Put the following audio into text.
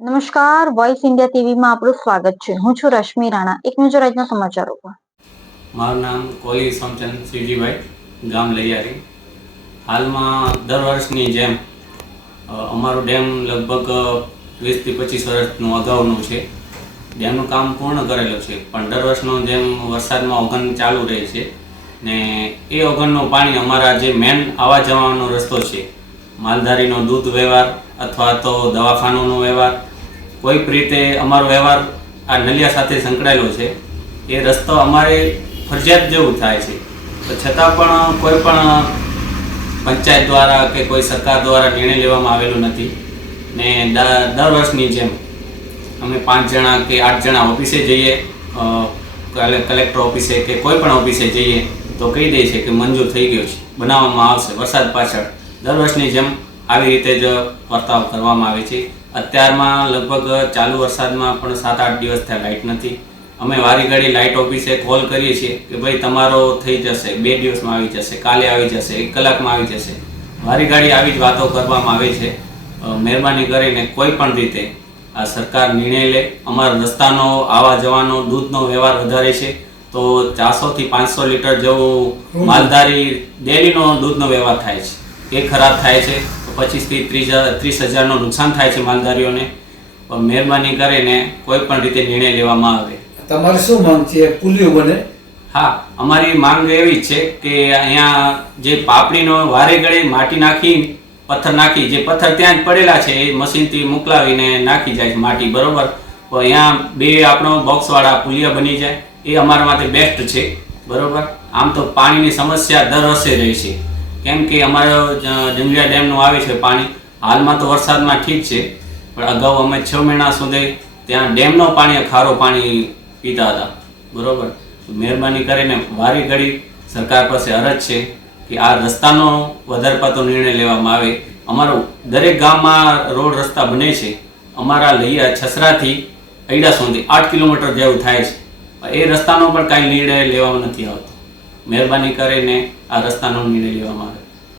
નમસ્કાર, voice India ટીવીમાં આપનું સ્વાગત છે. હું છું રશ્મિ રાણા. એક નજર આજના સમાચારો પર. મારું નામ કોહલી સોમચંદ શિવજીભાઈ, ગામ લૈયારી. હાલમાં દર વર્ષની જેમ અમારું ડેમ લગભગ 20 થી 25 વર્ષનું અગાઉનું છે. ડેમનું કામ પૂર્ણ કરેલું છે, પણ દર વર્ષનો જેમ વરસાદમાં ઓગન ચાલુ રહે છે ને એ ઓગનનું પાણી અમારા જે મેન આવવા જવાનો રસ્તો છે, માલધારીનો દૂધ વ્યવહાર અથવા તો દવાખાનાનો વ્યવહાર, કોઈક રીતે અમારો વ્યવહાર આ નલિયા સાથે સંકળાયેલો છે. એ રસ્તો અમારે ફરજિયાત જેવું થાય છે, તો છતાં પણ કોઈ પણ પંચાયત દ્વારા કે કોઈ સરકાર દ્વારા નિર્ણય લેવામાં આવેલો નથી. ને દર વર્ષની જેમ અમે 5 જણા કે 8 જણા ઓફિસે જઈએ, કલેક્ટર ઓફિસે કે કોઈ પણ ઓફિસે જઈએ તો કહી દે છે કે મંજૂર થઈ ગયો છે, બનાવવામાં આવશે. વરસાદ પાછળ દર વર્ષની જેમ આવી રીતે જ વર્તાવ કરવામાં આવે છે. અત્યારમાં લગભગ ચાલુ વરસાદમાં પણ 7-8 દિવસ થયા લાઇટ નથી. અમે વારી ઘડી લાઇટ ઓફિસે કોલ કરીએ છીએ કે ભાઈ તમારો થઈ જશે, 2 દિવસમાં આવી જશે, કાલે આવી જશે, 1 કલાકમાં આવી જશે. વારી ઘડી આવી જ વાતો કરવામાં આવે છે. મહેરબાની કરીને કોઈ પણ રીતે આ સરકાર નિર્ણય લે. અમારા રસ્તાનો આવવા જવાનો દૂધનો વ્યવહાર વધારે છે, તો 400 થી 500 લીટર જેવું માલધારી ડેલીનો દૂધનો વ્યવહાર થાય છે. એ ખરાબ થાય છે તો 25 થી 30 હજારનું નુકસાન થાય છે માલધારીઓને. પણ મહેરબાની કરીને કોઈ પણ રીતે નિર્ણય લેવામાં આવે. તમારે શું માંગ છે? પુલિયો બને? હા, અમારી માંગ એવી છે કે અહીંયા જે પાપડીનો વારે ઘડી માટી નાખી, પથ્થર નાખી, જે પથ્થર ત્યાં જ પડેલા છે એ મશીનથી મોકલાવીને નાખી જાય છે માટી, બરોબર. તો અહીંયા 2 આપણો બોક્સવાળા પુલિયા બની જાય, એ અમારા માટે બેસ્ટ છે, બરોબર. આમ તો પાણીની સમસ્યા દર વર્ષે રહી છે, કેમ કે અમારો જંગલિયા ડેમનું આવે છે પાણી. હાલમાં તો વરસાદમાં ઠીક છે, પણ અગાઉ અમે 6 મહિના સુધી ત્યાં ડેમનો પાણી, ખારો પાણી પીતા હતા, બરોબર. મહેરબાની કરીને વારી ઘડી સરકાર પાસે અરજ છે કે આ રસ્તાનો વધારે પડતો નિર્ણય લેવામાં આવે. અમારું દરેક ગામમાં રોડ રસ્તા બને છે. અમારા લૈયા છસરાથી અયડા સુધી 8 કિલોમીટર જેવું થાય છે, એ રસ્તાનો પણ કાંઈ નિર્ણય લેવામાં નથી આવતો. મહેરબાની કરીને આ રસ્તાનો નિર્ણય લેવામાં આવે.